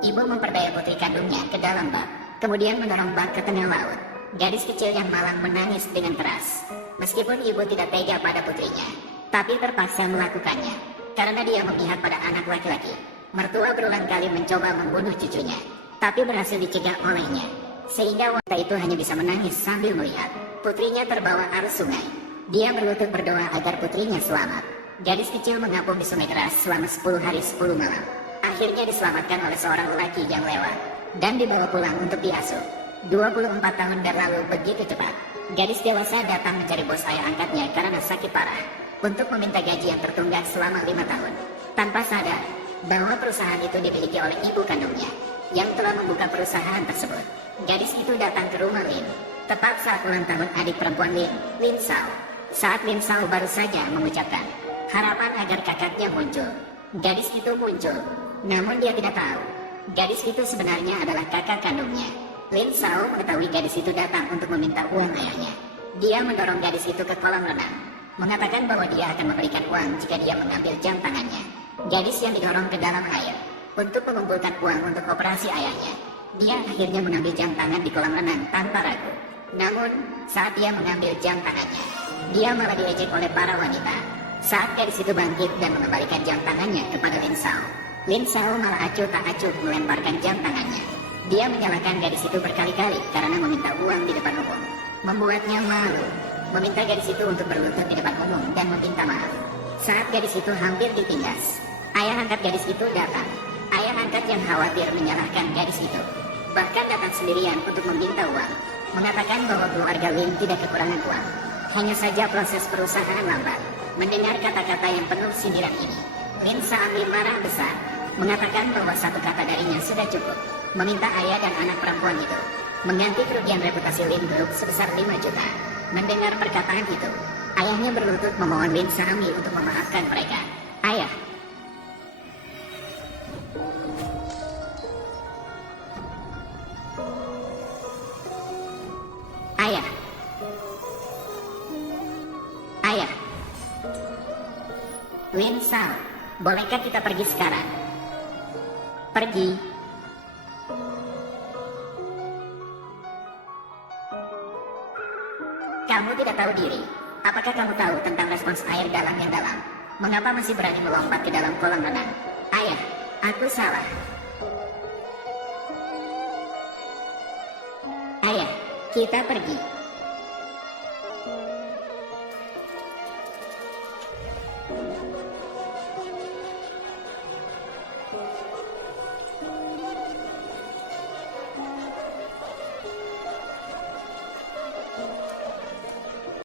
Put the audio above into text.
Ibu memperdaya putri kandungnya ke dalam bak, kemudian mendorong bak ke tengah laut. Gadis kecil yang malang menangis dengan keras. Meskipun ibu tidak tega pada putrinya, tapi terpaksa melakukannya, karena dia memihak pada anak laki-laki. Mertua berulang kali mencoba membunuh cucunya, tapi berhasil dicegah olehnya. Sehingga wanita itu hanya bisa menangis sambil melihat putrinya terbawa arus sungai. Dia berlutut berdoa agar putrinya selamat. Gadis kecil mengapung di sungai deras selama 10 hari 10 malam. Akhirnya diselamatkan oleh seorang lelaki yang lewat dan dibawa pulang untuk diasuh. 24 tahun berlalu begitu cepat. Gadis dewasa datang mencari bos ayah angkatnya karena sakit parah untuk meminta gaji yang tertunggak selama 5 tahun. Tanpa sadar bahwa perusahaan itu dimiliki oleh ibu kandungnya yang telah membuka perusahaan tersebut. Gadis itu datang ke rumah Lin tepat saat ulang tahun adik perempuan Lin, Lin Sao. Saat Lin Sao baru saja mengucapkan harapan agar kakaknya muncul, gadis itu muncul. Namun dia tidak tahu, gadis itu sebenarnya adalah kakak kandungnya. Lin Sao mengetahui gadis itu datang untuk meminta uang ayahnya. Dia mendorong gadis itu ke kolam renang, mengatakan bahwa dia akan memberikan uang jika dia mengambil jam tangannya. Gadis yang didorong ke dalam air untuk mengumpulkan uang untuk operasi ayahnya. Dia akhirnya mengambil jam tangan di kolam renang tanpa ragu. Namun, saat dia mengambil jam tangannya, dia malah diejek oleh para wanita. Saat gadis itu bangkit dan mengembalikan jam tangannya kepada Lin Sao, Lin Sao malah acuh tak acuh melemparkan jam tangannya. Dia menyalahkan gadis itu berkali-kali karena meminta uang di depan umum. Membuatnya malu, meminta gadis itu untuk berlutut di depan umum dan meminta maaf. Saat gadis itu hampir ditindas, ayah angkat gadis itu datang. Ayah angkat yang khawatir menyalahkan gadis itu, bahkan datang sendirian untuk meminta uang, mengatakan bahwa keluarga Lin tidak kekurangan uang. Hanya saja proses perusahaan lambat. Mendengar kata-kata yang penuh sindiran ini, Lin Sao marah besar, mengatakan bahwa satu kata darinya sudah cukup, meminta ayah dan anak perempuan itu mengganti kerugian reputasi Lin Group sebesar 5 juta. Mendengar perkataan itu, ayahnya berlutut memohon Lin Sao untuk memaafkan mereka. Ayah, ayah, ayah. Lin Sao, bolehkah kita pergi sekarang? Pergi. Kamu tidak tahu diri. Apakah kamu tahu tentang respons air dalam yang dalam? Mengapa masih berani melompat ke dalam kolam renang? Ayah, aku salah. Ayah, kita pergi.